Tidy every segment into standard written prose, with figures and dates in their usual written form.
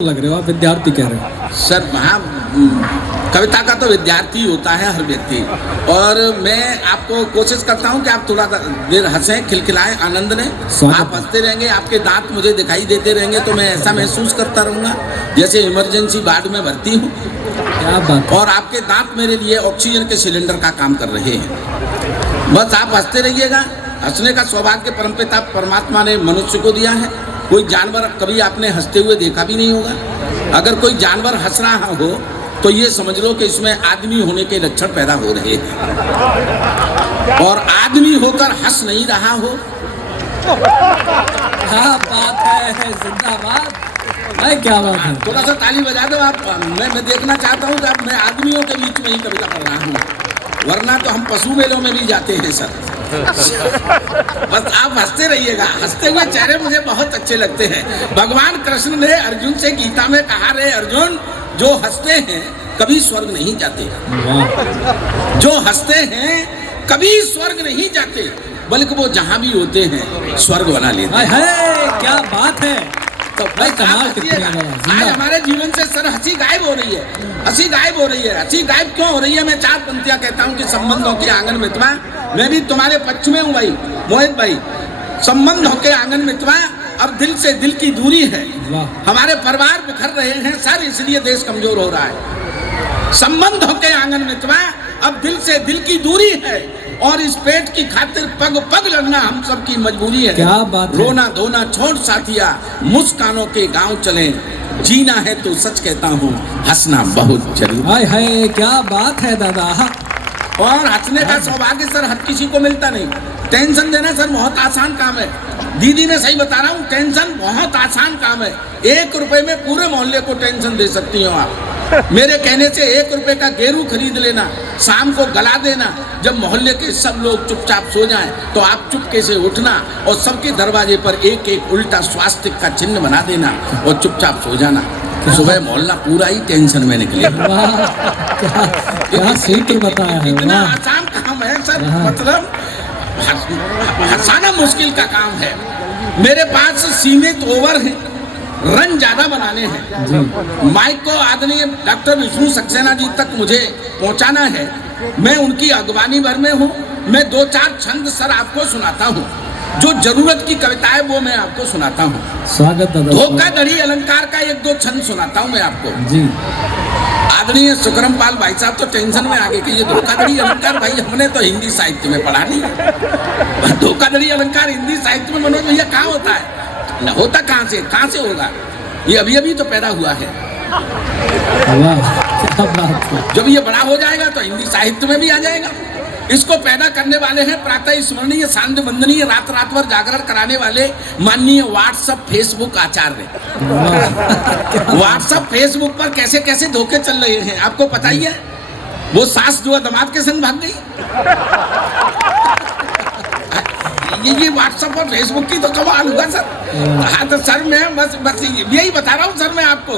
लग रहे हो आप विद्यार्थी कह रहे हो सर। हाँ, कविता का तो विद्यार्थी होता है हर व्यक्ति। और मैं आपको कोशिश करता हूँ कि आप थोड़ा देर हंसें, खिलखिलाएं, आनंद लें। आप हंसते रहेंगे, आपके दांत मुझे दिखाई देते रहेंगे तो मैं ऐसा महसूस करता रहूँगा जैसे इमरजेंसी वार्ड में भर्ती हूँ। क्या बात। और आपके दांत मेरे लिए ऑक्सीजन के सिलेंडर का काम कर रहे हैं। बस आप हंसते रहिएगा। हंसने का सौभाग्य परमपिता परमात्मा ने मनुष्य को दिया है। कोई जानवर कभी आपने हंसते हुए देखा भी नहीं होगा। अगर कोई जानवर हंस रहा हो तो ये समझ लो कि इसमें आदमी होने के लक्षण पैदा हो रहे हैं। और आदमी होकर हंस नहीं रहा हो। क्या बात है, जिंदाबाद। क्या बात है, थोड़ा सा ताली बजा दो आप। मैं देखना चाहता हूँ कि अब मैं आदमियों के बीच में ही कविता पढ़ रहा हूँ, वरना तो हम पशु मेलों में भी जाते हैं सर। बस आप हंसते रहिएगा। हंसते हुए चेहरे मुझे बहुत अच्छे लगते हैं। भगवान कृष्ण ने अर्जुन से गीता में कहा, रे अर्जुन, जो हंसते हैं कभी स्वर्ग नहीं जाते। जो हंसते हैं कभी स्वर्ग नहीं जाते, बल्कि वो जहां भी होते हैं स्वर्ग बना लेते हैं। क्या बात है। तो आज हमारे जीवन से सर हंसी गायब हो रही है। हंसी गायब हो रही है। हंसी गायब क्यों हो रही है? मैं 4 पंक्तियां कहता हूँ कि संबंधों के आंगन मितवा। मैं भी तुम्हारे पक्ष में हूँ भाई मोहित भाई। संबंधों के आंगन मितवा, अब दिल से दिल की दूरी है। हमारे परिवार बिखर रहे हैं सर, इसलिए देश कमजोर हो रहा है। संबंधों के आंगन मितवा, अब दिल से दिल की दूरी है। और इस पेट की खातिर पग पग लड़ना हम सब की मजबूरी है। क्या बात है। रोना धोना छोड़ साथिया, मुस्कानों के गांव चले। जीना है तो सच कहता हूँ, हंसना बहुत जरूरी। हाय हाय, क्या बात है दादा। और हंसने का सौभाग्य सर हर किसी को मिलता नहीं। टेंशन देना सर बहुत आसान काम है। दीदी मैं सही बता रहा हूँ, टेंशन बहुत आसान काम है। 1 रुपए में पूरे मोहल्ले को टेंशन दे सकती हो आप। मेरे कहने से 1 रुपए का गेरू खरीद लेना, शाम को गला देना। जब मोहल्ले के सब लोग चुपचाप सो जाएं तो आप चुपके से उठना और सबके दरवाजे पर एक एक उल्टा स्वास्तिक का चिन्ह बना देना और चुपचाप सो जाना। सुबह मोहल्ला पूरा ही टेंशन में निकले। क्या सूत्र बताया है। इतना आसान काम है सर, मतलब हंसाना मुश्किल का काम है। मेरे पास सीमित ओवर है, रन ज्यादा बनाने हैं। माइक को आदरणीय डॉक्टर विष्णु सक्सेना जी तक मुझे पहुंचाना है। मैं उनकी अगवानी भर में हूँ। मैं 2-4 छंद सर आपको सुनाता हूँ। जो जरूरत की कविता है वो मैं आपको सुनाता हूँ। स्वागत है। धोखाधड़ी अलंकार का 1-2 छंद सुनाता हूँ मैं आपको जी। आदरणीय सुकरम पाल भाई साहब तो टेंशन में आ गए कि ये धोखाधड़ी अलंकार भाई हमने तो हिंदी साहित्य में पढ़ा नहीं। धोखाधड़ी अलंकार हिंदी साहित्य में मनोज भैया कहाँ होता है? न होता कहाँ से होगा? ये अभी अभी तो पैदा हुआ है। जब ये बड़ा हो जाएगा तो हिंदी साहित्य में भी आ जाएगा। इसको पैदा करने वाले हैं प्रातः स्मरणीय सांध्य वंदनीय रात रात भर जागरण कराने वाले माननीय व्हाट्सएप फेसबुक आचार्य। व्हाट्सएप फेसबुक पर कैसे कैसे धोखे चल रहे हैं आपको पता ही है। वो सास जो दामाद के संग भाग गई। ये व्हाट्सएप और फेसबुक की तो कमाल हुआ सर। हाँ तो सर मैं बस यही बता रहा हूँ सर मैं आपको।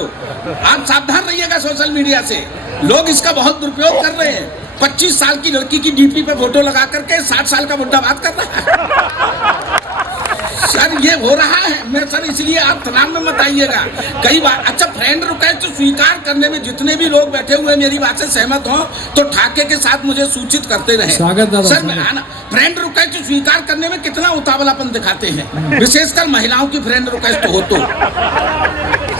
आप सावधान रहिएगा सोशल मीडिया से। लोग इसका बहुत दुरुपयोग कर रहे हैं। 25 साल की लड़की की डीपी पे फोटो लगा करके 60 साल का बुड्ढा बात कर रहा है। सर ये हो रहा है। मैं सर इसलिए आप तनाव में मत आइएगा। कई बार अच्छा फ्रेंड रिक्वेस्ट स्वीकार करने में जितने भी लोग बैठे हुए मेरी बात से सहमत हो तो ठाके के साथ मुझे सूचित करते रहे। सर फ्रेंड रिक्वेस्ट स्वीकार करने में कितना उतावलापन दिखाते हैं, विशेषकर महिलाओं की फ्रेंड रिक्वेस्ट हो तो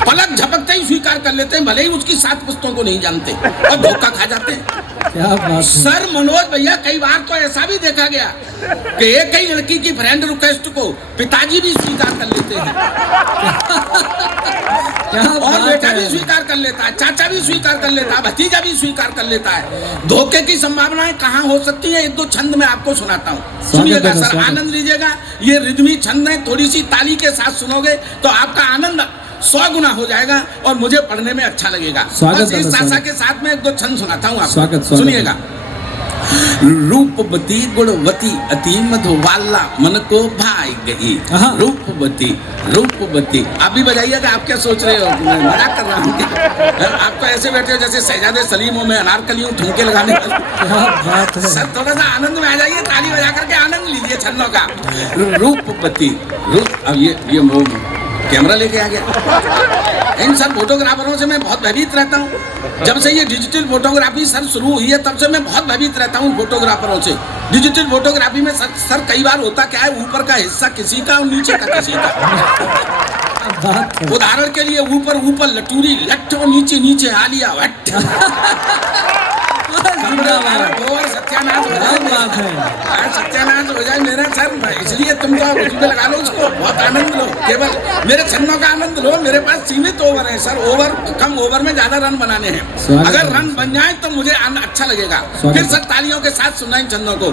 पलक झपकते ही स्वीकार कर लेते हैं, भले ही उसकी 7 पुस्तकों को नहीं जानते और धोखा खा जाते हैं। क्या बात सर मनोज भैया कई बार तो ऐसा भी देखा गया कि एक ही लड़की की फ्रेंड रिक्वेस्ट को पिताजी भी स्वीकार कर लेते हैं और बेटा भी स्वीकार कर लेता है, चाचा भी स्वीकार कर लेता है, भतीजा भी स्वीकार कर लेता है। धोखे की संभावनाएं कहाँ हो सकती है? 1-2 छंद मैं आपको सुनाता हूँ, सुनिएगा सर, आनंद लीजिएगा। ये रिदमी छंद है, थोड़ी सी ताली के साथ सुनोगे तो आपका आनंद 100 गुना हो जाएगा और मुझे पढ़ने में अच्छा लगेगा। बस इस आशा के साथ में 1-2 छंद सुनाता हूँ आपको, सुनिएगा। रूपवती गुणवती अति मधुबाला मन को भाई गई। रूपवती आप भी बताइएगा, आप क्या सोच रहे हो? मजाक कर रहा हूँ। आप तो ऐसे बैठे हो जैसे शहजादे सलीम हो, मैं अनारकली हूँ ठुमके लगाने वाले। सर थोड़ा सा आनंद में आ जाइए, ताली बजा करके आनंद लीजिए छंदों का। रूपवती अब ये कैमरा लेके आ गया। इन सब फोटोग्राफरों से मैं बहुत भयभीत रहता हूँ। जब से ये डिजिटल फोटोग्राफी सर शुरू हुई है तब से मैं बहुत भयभीत रहता हूँ फोटोग्राफरों से। डिजिटल फोटोग्राफी में सर कई बार होता क्या है, ऊपर का हिस्सा किसी का और नीचे का किसी का। उदाहरण के लिए ऊपर ऊपर लटूरी लट और नीचे नीचे आलिया भट्ट। और सत्यानाश हो जाए, सत्यानाश हो जाए मेरा सर। इसलिए तुम तो उसमें लगा लो, उसको बहुत आनंद लो, केवल मेरे छन्नों का आनंद लो। मेरे पास सीमित ओवर है सर, ओवर कम ओवर में ज्यादा रन बनाने हैं। अगर रन बन जाए तो मुझे अच्छा लगेगा। फिर सर तालियों के साथ सुनाई छन्नों को।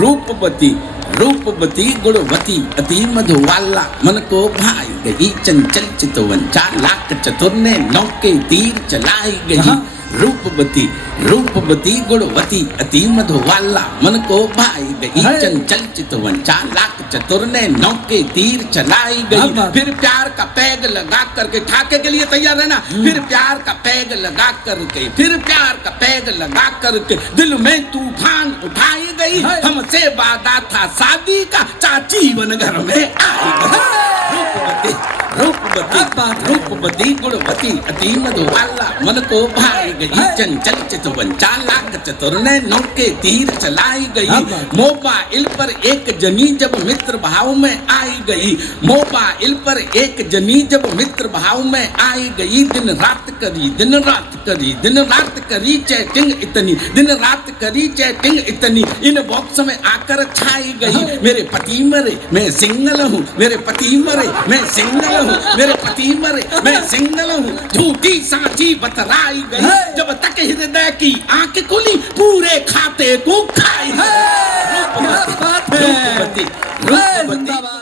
रूपवती रूपवती गुणवती अति मधुवाला, मन को भाई गई चंचल चितवन, चालाक चतुर ने नौके तीर चलाई गई। रूपवती रूपवती गुणवती अति मधुवाला, मन को भाई गई चंचल चितवन, चालाक चतुर ने नौके तीर चलाई गई। फिर प्यार का पैग लगा करके, ठाके के लिए तैयार रहना। फिर प्यार का पैग लगा करके, फिर प्यार का पैग लगा करके दिल में तूफान उठाई गई। हमसे वादा था शादी का, चाची वन घर में आई गई। रूपवती रूपवती रूपवती गुणवती अति मधुबाला, मन को भाई गई चंचल चितवन, चालाक चतुर ने नौके तीर चलाई गई। मोबाइल पर एक जनी जब मित्र भाव में आई गई, मोबाइल पर एक जनी जब मित्र भाव में आई गई। दिन रात करी दिन रात करी दिन रात करी चैटिंग इतनी, दिन रात करी चैटिंग इतनी, इन बॉक्स में आकर छाई गई। मेरे पति मरे मैं सिंगल हूँ, मेरे पति मरे मैं सिंगल हूँ, मेरे पति मरे मैं सिंगल हूँ। झूठी सांची बतलाई गई, जब तक हृदय की आंख खुली पूरे खाते को खाई। रूपवती रूपवती रूपवती